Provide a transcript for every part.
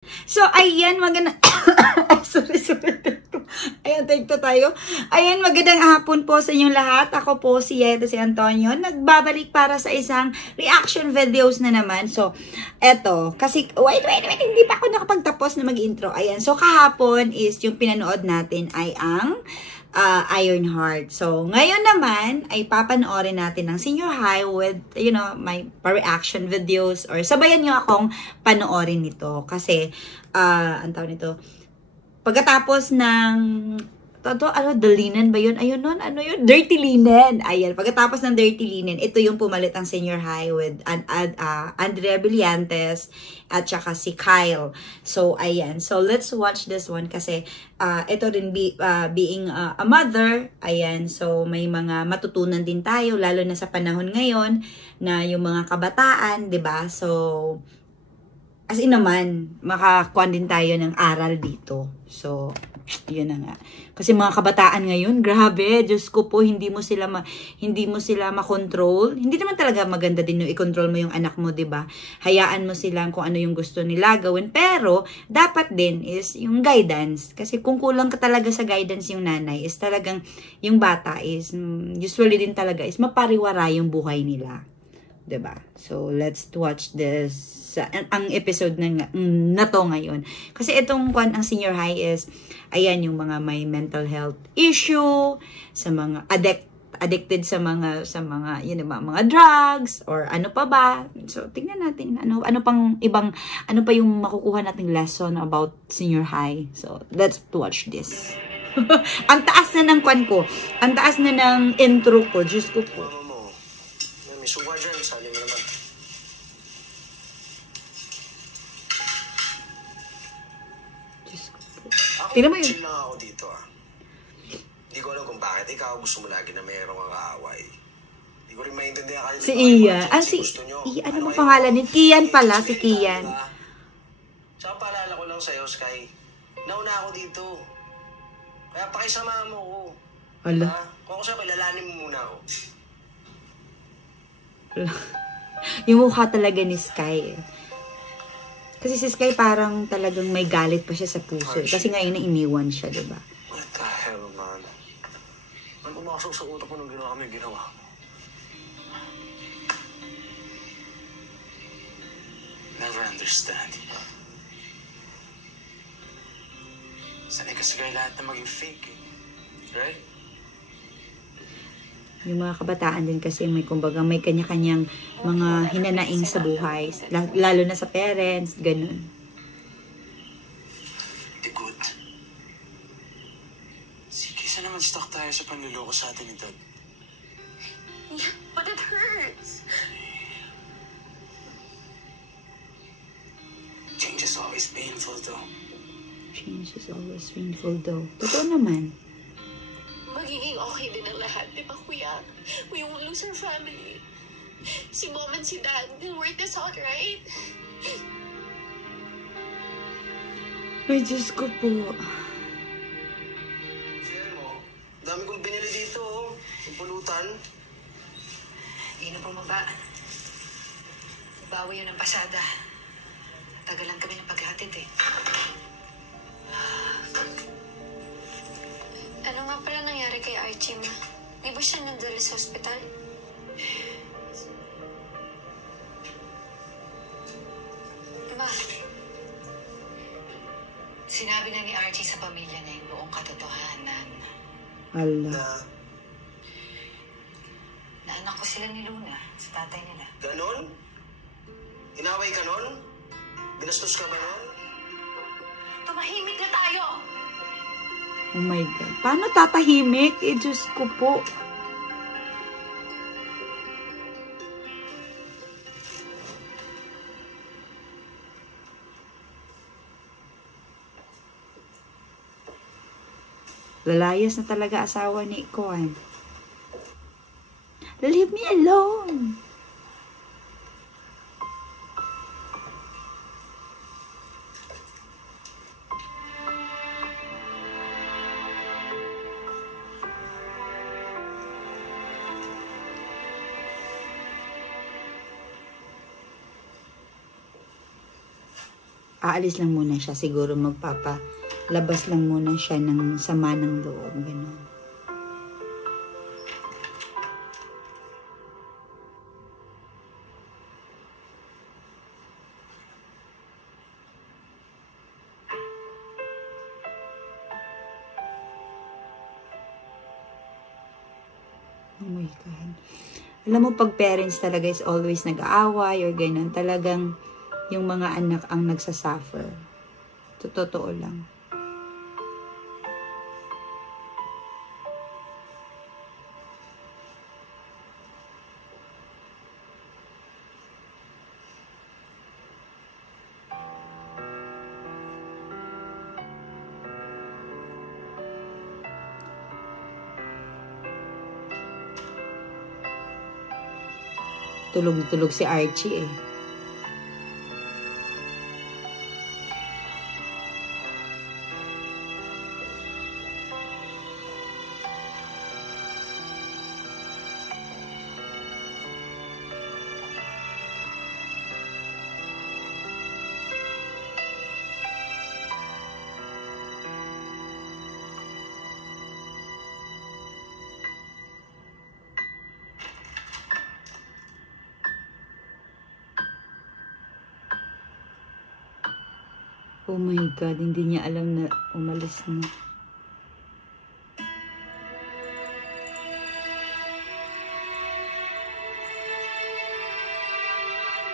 So, ayan, maganda. sorry. Ayan, take to tayo. Ayan, magandang hapon po sa inyong lahat. Ako po si Yeta, si Antonio. Nagbabalik para sa isang reaction videos na naman. So, eto. Kasi, wait. Hindi pa ako nakapagtapos na mag-intro. Ayan, so kahapon is yung pinanood natin ay ang Ironheart. So, ngayon naman ay papanoorin natin ng Senior High with, my reaction videos or sabayan nyo akong panoorin nito. Kasi, ang tawag nito, pagkatapos ng The Linen ba yun? Ayun nun, ano yun? Dirty Linen. Ayan, pagkatapos ng Dirty Linen, ito yung pumalit ang Senior High with Andrea Brillantes at saka si Kyle. So, ayan. So, let's watch this one kasi ito rin being a mother. Ayan, so may mga matutunan din tayo, lalo na sa panahon ngayon na yung mga kabataan, 'di ba? So, as in naman, makakuha din tayo ng aral dito. So, yun na nga. Kasi mga kabataan ngayon, grabe, Diyos ko po, hindi mo sila makontrol. Hindi naman talaga maganda din yung i-control mo yung anak mo, 'di ba? Hayaan mo sila kung ano yung gusto nila gawin, pero dapat din is yung guidance. Kasi kung kulang ka talaga sa guidance yung nanay, is talagang yung bata is usually din talaga is mapariwara yung buhay nila. 'Di ba? So, let's watch this ang episode na to ngayon. Kasi itong ang Senior High is, ayan, yung mga may mental health issue, sa mga addicted sa mga mga drugs, or ano pa ba. So, tingnan natin, ano pa yung makukuha nating lesson about Senior High. So, let's watch this. Ang taas na ng ko. Ang taas na ng intro ko. Diyos ko po. May suka dyan, sali mo naman. Tingnan mo yun. Chill lang ako dito Hindi ko alam kung bakit ikaw gusto mo lagi na mayroong kang kaaway. Hindi ko rin maintindihan kayo. Si Ian. Ano ba pangalan niya? Kian pala, si Kian. Tsaka paalala ko lang sa'yo, Sky. Nauna ako dito. Kaya pakisama mo ko. Ala. Kung ako sa'yo, kilalanin mo muna ako. Yung mukha talaga ni Sky. Kasi si Sky parang talagang may galit pa siya sa puso. Kasi ngayon na iniwan siya, diba? What the hell, man? Ano pumasok sa utak ko nung ginawa mo yung ginawa mo? Never understand. Sanay kasi kayo lahat na maging fake, right? Yung mga kabataan din kasi may may kanya-kanyang mga hinanaing sa buhay. Lalo na sa parents, ganun. The good. Sige, sana naman stuck tayo sa panluloko sa atin ni Dad. Yeah, but it hurts. Change is always painful, though. Change is always painful, though. Totoo naman. Magiging okay din ang lahat, di ba, kuya? We won't lose our family. Si mom and si dad, they'll work this out, right? Ay, Diyos ko po. Sir mo, dami kong binili dito, yung pulutan. Hindi na bumaba. Bawi yun ang pasada. Tagalan kami ng paghatid Ano nga pala nangyari kay Archie, ma? Di ba siya nandali sa ospital? Ma, Sinabi na ni Archie sa pamilya na yung buong katotohanan. Ala. Na anak ko sila ni Luna sa tatay nila. Ganon? Inaway ka nun? Binastos ka ba nun? Tumahimik na tayo! Oh my God. Paano tatahimik? Eh, Diyos ko po. Lalayas na talaga asawa ni Kuan. Leave me alone. aalis lang muna siya. Siguro magpapalabas lang muna siya ng sama ng loob. Ganun. Oh my God. Alam mo, pag parents talaga is always nag-aaway or ganun, talagang yung mga anak ang nagsasuffer. Totoo lang. Tulog na tulog si Archie eh. Oh my God, hindi niya alam na umalis na.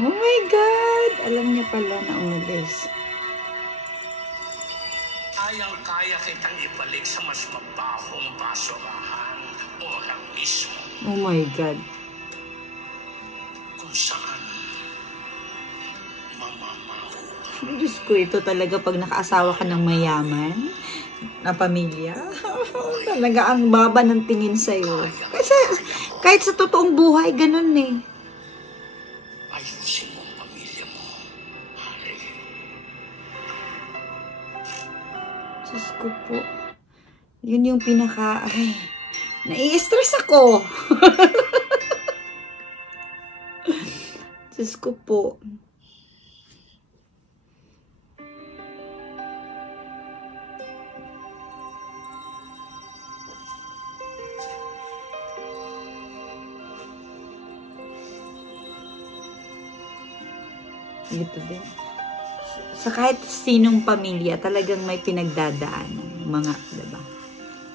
Oh my God! Alam niya pala na umalis. Kayang-kaya kitang ibalik sa mas mabahong basurahan o mismo. Oh my God. Kung saan mamamaho. Diyos ko, ito talaga pag nakaasawa ka ng mayaman na pamilya. Talaga ang baba ng tingin sa'yo. Kasi kahit sa totoong buhay, ganun eh. Ayusin mo ang pamilya mo, Hari. Diyos ko po. Yun yung pinaka... Ay, nai-stress ako. Diyos ko po. Ito din. Sa kahit sinong pamilya, talagang may pinagdadaanan. Mga, diba?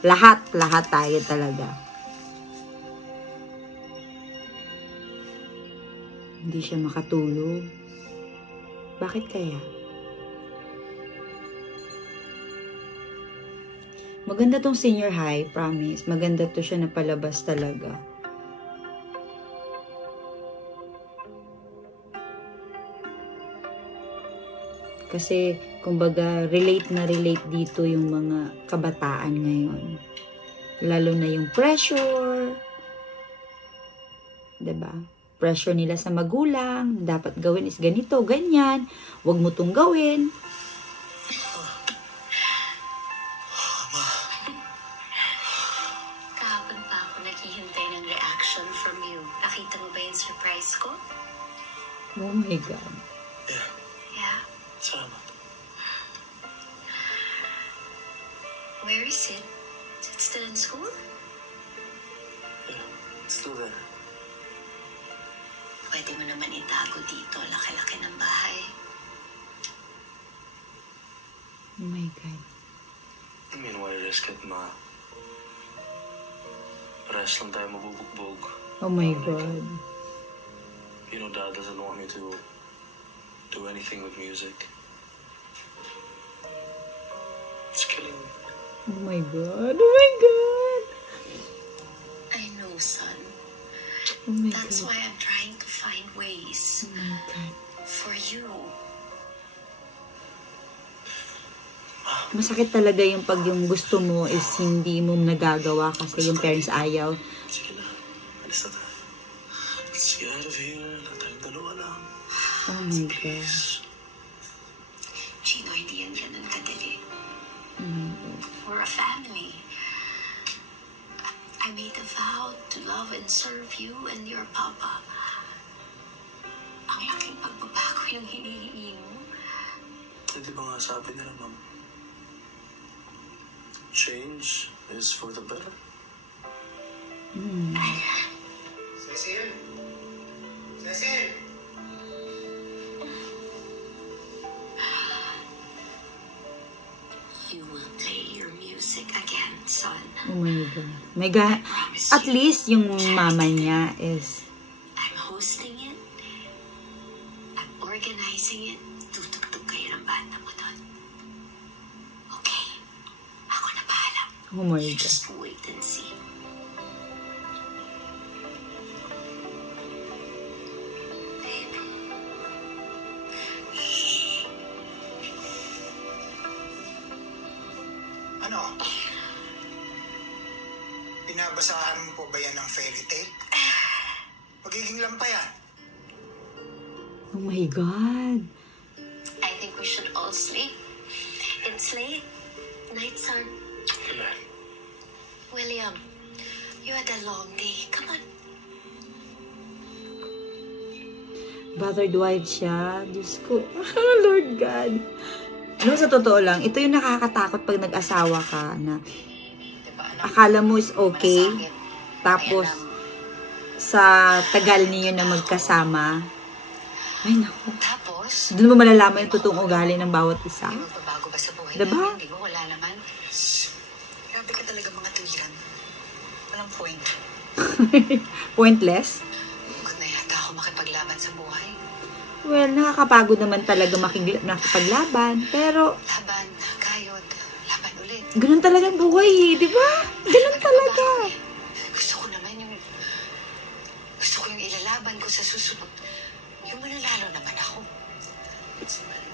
Lahat tayo talaga. Hindi siya makatulog. Bakit kaya? Maganda tong senior high, promise. Maganda to siya na palabas talaga. Kasi, kumbaga, relate na relate dito yung mga kabataan ngayon. Lalo na yung pressure. Diba? Pressure nila sa magulang. Dapat gawin is ganito, ganyan. Huwag mo tong gawin. Kahapon pa ako naghihintay ng reaction from you. Nakita mo ba yung surprise ko? Oh my God. Yeah, Yeah. salamat. Where is it? Is it still in school? Yeah, it's still there. Pwede mo naman itago dito. Laki-laki ng bahay. Oh my God. I mean, why risk it, ma? Rest lang tayo mabubugbog. Oh my God. You know, Dad doesn't want me to do anything with music. It's killing me. Oh my God. Oh my God. I know, son. Oh my That's God. why I'm trying to find ways Oh my God. for you. Masakit talaga yung pag yung gusto mo is hindi mo nagagawa kasi yung parents ayaw. Sige na. Alis na tayo. Let's get out of here. Na tayong dalawa lang. Oh my God. Gino, hindi yan ganun kadali. Oh my God. We're a family. I made a vow to love and serve you and your papa. Ang laking pagbabago yung hinihingi mo. di ba nga sabi nila, ma'am? Change is for the better. Cecil? Cecil? You will play your music again, son. Oh my God. At least yung mama niya is... I'm hosting it. I'm organizing it. Tutugtog kayo ng banda mo doon. Okay. Ako na bahala. Oh my God. Just wait and see. Babe. Ano? Pinabasahan mo po ba yan ng fairy tale? Magiging lampayan. Oh my God. I think we should all sleep. It's late. Night, son. William, you had a long day. Come on. Battered wife siya. Diyos ko. Lord God. No, sa totoo lang, ito yung nakakatakot pag nag-asawa ka na akala mo is okay. Tapos, sa tagal niyo na magkasama, ay naku. Tapos, Doon mo malalaman yung totoong ugali ng bawat isa. may magbabago ba sa buhay Diba? namin? Di ba? Wala naman. Grabe ka talaga mga tuwiran. Walang point. Pointless. Good na yata ako makipaglaban sa buhay. Well, nakakapagod naman talaga makipaglaban. Pero, Laban, kayod, laban ulit. ganun talaga ang buhay eh, di ba? Ganun talaga. Gusto ko naman yung... Gusto ko yung ilalaban ko sa susunod. Yung mananalo naman ako.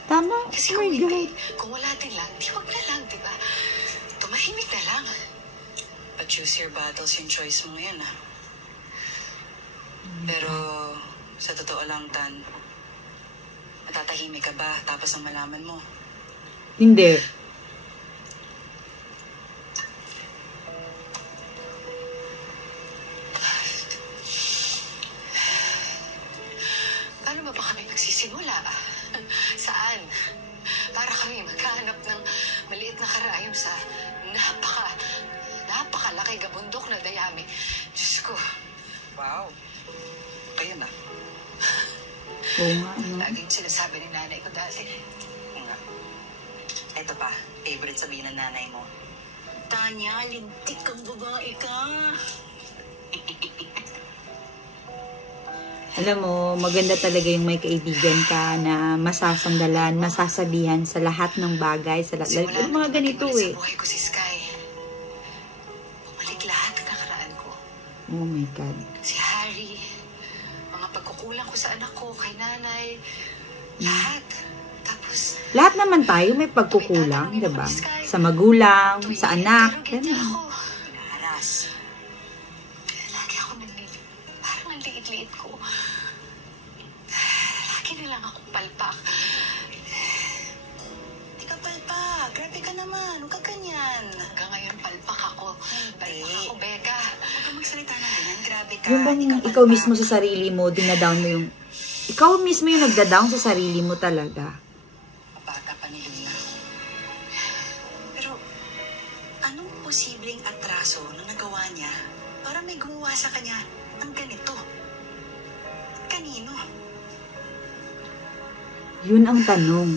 Tama. Kasi Oh kung my hindi, God. kung wala din lang, di wag na lang, di ba? Tumahimik na lang. But choose your battles, yung choice mo ngayon, ha? Pero, sa totoo lang, Tan, matatahimik ka ba tapos ang malaman mo? Hindi. Paano ba kami magsisimula? Saan? Para kami magkahanap ng maliit na karayom sa napakalaki gabundok na dayami. Diyos ko. Wow. Kaya na. Oo nga, no? Laging sinasabi ni nanay ko dati. Nga. Eto pa, favorite sabihin ng nanay mo. Tanya, lintik kang babae ka. Alam mo, maganda talaga yung may kaibigan ka na masasandalan, masasabihan sa lahat ng bagay, sa lahat. Yung mga ganito eh. Sa buhay ko si Sky. Bumalik lahat ng nakaraan ko. Oh my God. Si Harry, mga pagkukulang ko sa anak ko, kay nanay, lahat. Tapos, Lahat naman tayo may pagkukulang, di ba? Sa magulang, sa anak. pero ganyan Ganun. ako. Naharas. Lagi ako parang ang liit-liit ko. Lagi nilang akong palpak. Di ka palpa. Grabe ka naman. Huwag ka ganyan. Hanggang ngayon, palpak ako. Palpak ako, Becca. Huwag ka magsalita ng ganyan. Grabe ka. Yung bang Di ka ikaw palpa. mismo sa sarili mo, dinadown mo yung... Ikaw mismo yung nagda-down sa sarili mo talaga. Bata pa ni Luna. Pero, anong posibleng atraso na nagawa niya para may gumawa sa kanya ng ganito? Kanino? Yun ang tanong.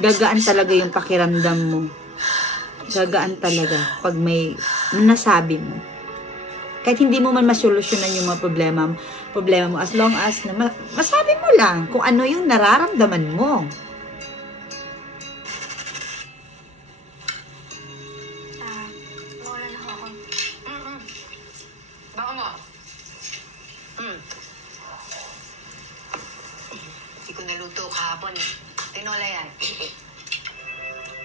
Gagaan talaga yung pakiramdam mo. Gagaan talaga pag may nasabi mo. Kahit hindi mo man masolusyonan yung mga problema mo as long as na masabi mo lang kung ano yung nararamdaman mo. Wala na ako. Baka mo. Hindi ko naluto kahapon eh. Tinola yan.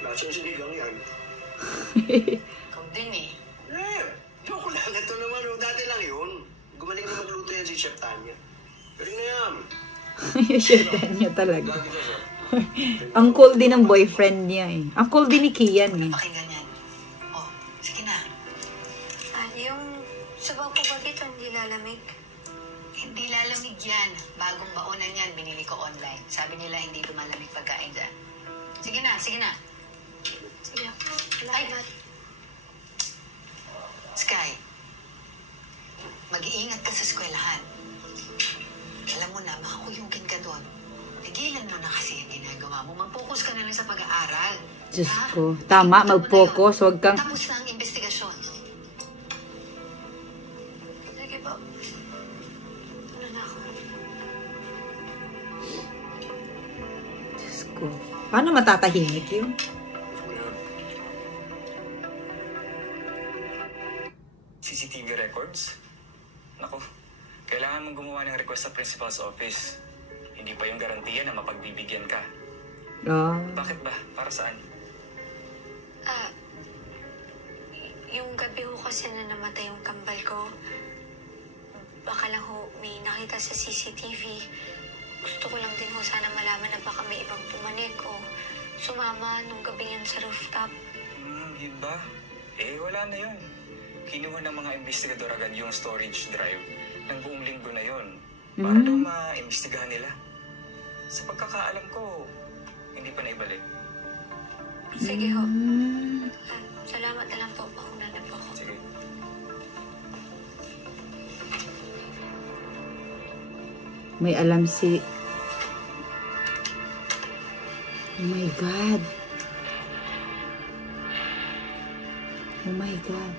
Lahat yung sinigang yan. Ikaw din eh. Joke lang. Ito naman, dati lang yun. Gumaling na magluto yan si Chef Tanya. Galing na yan. Shit niya talaga. Lagi na siya. Ang cool din ng boyfriend niya eh. Ang cool din ni Kian eh. Pakinggan yan. Oh, sige na. Sabaw po ba dito hindi lalamig? Hindi lalamig yan. Bagong baonan yan, binili ko online. Sabi nila hindi lumalamig pagkain dyan. Sige na, sige na. Sige, salamat. Sky, mag-iingat ka sa eskwelahan. Alam mo na, makakuyugin ka doon. Tigilan mo na kasi ang ginagawa mo. Mag-focus ka na lang sa pag-aaral. Diyos Ha? ko. Tama, Tingnan mo na mag-focus. yun. Huwag kang... Tapos na ang investigasyon. Sige po. Ano na ako? Diyos ko. Paano matatahimik yun? CCTV records? Naku, kailangan mong gumawa ng request sa principal's office. Hindi pa yung garantiya na mapagbibigyan ka. Bakit ba? Para saan? Yung gabi ho kasi na namatay yung kambal ko, baka lang ho may nakita sa CCTV. Gusto ko lang din ho sana malaman na baka may ibang pumanik o sumama nung gabi yan sa rooftop. Yun ba? Eh, wala na yun. Kinuha ng mga investigador agad yung storage drive ng buong linggo na yun. Para daw ma-imbestigahan nila. Sa pagkakaalam ko, hindi pa naibalik. Sige ho. Salamat na lang po. Mauna na po ako. Sige. May alam si... Oh my God. Oh my God.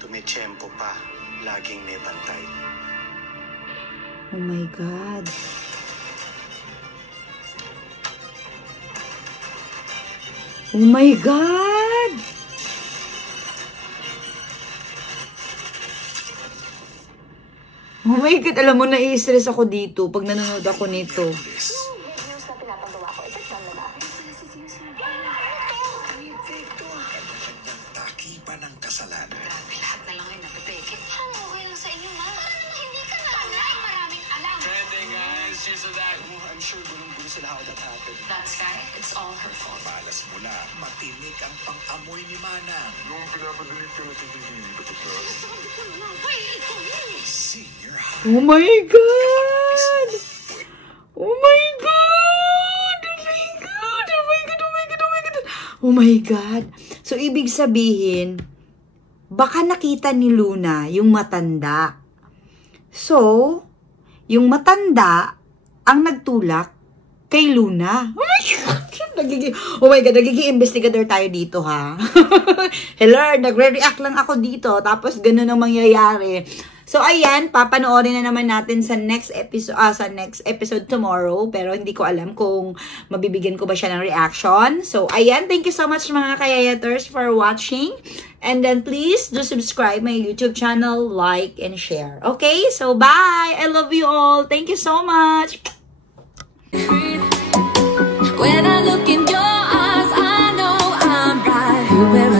Tumitsyempo pa. Laging may bantay. Oh my God. Oh my God! Oh my God, alam mo, nai-stress ako dito pag nanonood ako nito. Takipan ng kasalanan. Grabe, lahat na lang yung napipeke. Okay lang sa inyo, ma. Hindi ka nanay. Maraming alam. Pwede guys, she's a dad. I'm sure gulong-gulo sila how that happened. That's right. It's all her fault. Malas mula, matinik ang pang-amoy ni Manang. Yung pinapadalit ko na CCTV, dapat na. Senior high. Oh my God! Oh my God! Oh my God! Oh my God! Oh my God! Oh my God! Oh my God! So, ibig sabihin, baka nakita ni Luna yung matanda. So, yung matanda ang nagtulak kay Luna. Oh my God! Nagiging investigador tayo dito, ha? Hello, nagre-react lang ako dito, tapos ganun ang mangyayari. So, ayan, papanoorin na naman natin sa next episode tomorrow. Pero hindi ko alam kung mabibigyan ko ba siya ng reaction. So, ayan, thank you so much mga kayayaters for watching. And then, please do subscribe my YouTube channel, like, and share. Okay? So, bye! I love you all. Thank you so much! When I look in your eyes, I know I'm right here where